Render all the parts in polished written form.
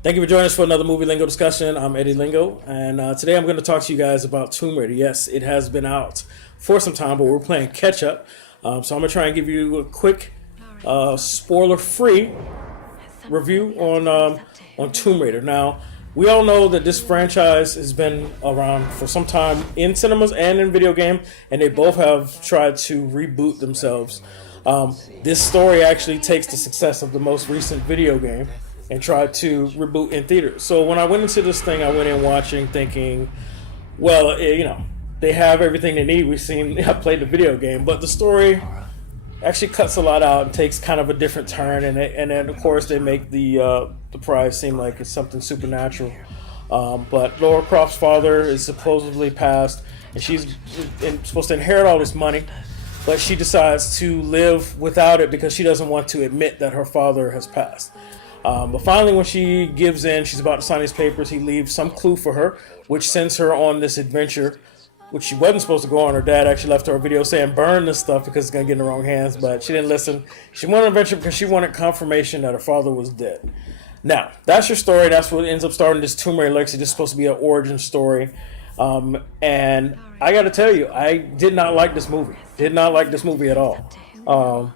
Thank you for joining us for another Movie Lingo discussion. I'm Eddie Lingo, and today I'm going to talk to you guys about Tomb Raider. Yes, it has been out for some time, but we're playing catch up. So I'm going to try and give you a quick, spoiler-free review on Tomb Raider. Now, we all know that this franchise has been around for some time in cinemas and in video games, and they both have tried to reboot themselves. This story actually takes the success of the most recent video game and tried to reboot in theaters. So when I went into this thing, I went in watching thinking, well, they have everything they need. I played the video game, but the story actually cuts a lot out and takes kind of a different turn, and then of course they make the prize seem like it's something supernatural. But Lara Croft's father is supposedly passed, and she's supposed to inherit all this money, but she decides to live without it because she doesn't want to admit that her father has passed. But finally, when she gives in, she's about to sign these papers, he leaves some clue for her, which sends her on this adventure, which she wasn't supposed to go on. Her dad actually left her a video saying, burn this stuff because it's going to get in the wrong hands, but she didn't listen. She went on an adventure because she wanted confirmation that her father was dead. Now, that's your story. That's what ends up starting this Tomb Raider Legacy. This is supposed to be an origin story. And I got to tell you, I did not like this movie. Did not like this movie at all.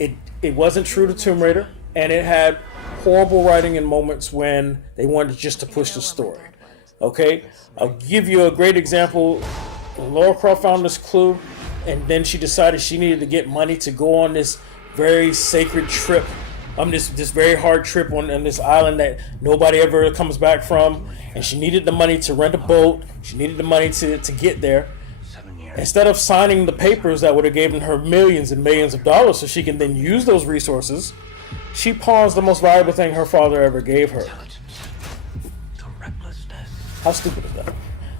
It wasn't true to Tomb Raider, and it had horrible writing in moments when they wanted just to push the story. Okay? I'll give you a great example. Lara Croft found this clue, and then she decided she needed to get money to go on this very sacred trip. This very hard trip on this island that nobody ever comes back from. And she needed the money to rent a boat. She needed the money to get there. Instead of signing the papers that would have given her millions and millions of dollars so she can then use those resources, she pawns the most valuable thing her father ever gave her. How stupid is that?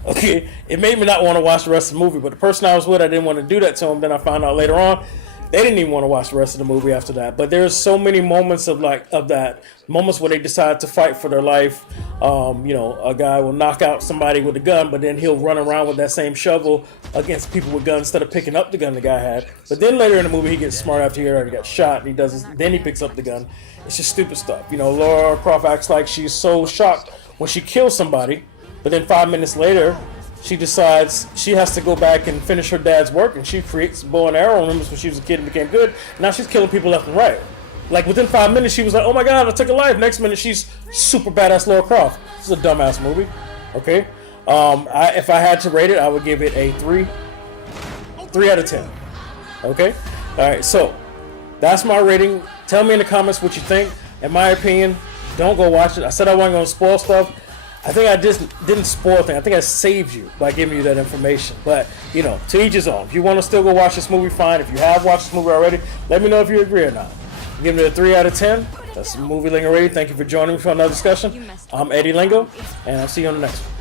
Okay, it made me not want to watch the rest of the movie, but the person I was with, I didn't want to do that to him. Then I found out later on, they didn't even want to watch the rest of the movie after that. But there's so many moments of that, moments where they decide to fight for their life. A guy will knock out somebody with a gun, but then he'll run around with that same shovel against people with guns instead of picking up the gun the guy had. But then later in the movie, he gets smart after he already got shot, and then he picks up the gun. It's just stupid stuff. Lara Croft acts like she's so shocked when she kills somebody, but then 5 minutes later, she decides she has to go back and finish her dad's work, and she creates a bow and arrow on him when she was a kid and became good. Now she's killing people left and right. Like within 5 minutes, she was like, "Oh my God, I took a life." Next minute, she's super badass Lara Croft. This is a dumbass movie. Okay, if I had to rate it, I would give it a 3 out of 10. Okay, all right. So that's my rating. Tell me in the comments what you think. In my opinion, don't go watch it. I said I wasn't going to spoil stuff. I think I just didn't spoil things. I think I saved you by giving you that information. But, to each his own. If you want to still go watch this movie, fine. If you have watched this movie already, let me know if you agree or not. I'm giving it a 3 out of 10. That's Movie Lingo Rating. Thank you for joining me for another discussion. I'm Eddie Lingo, and I'll see you on the next one.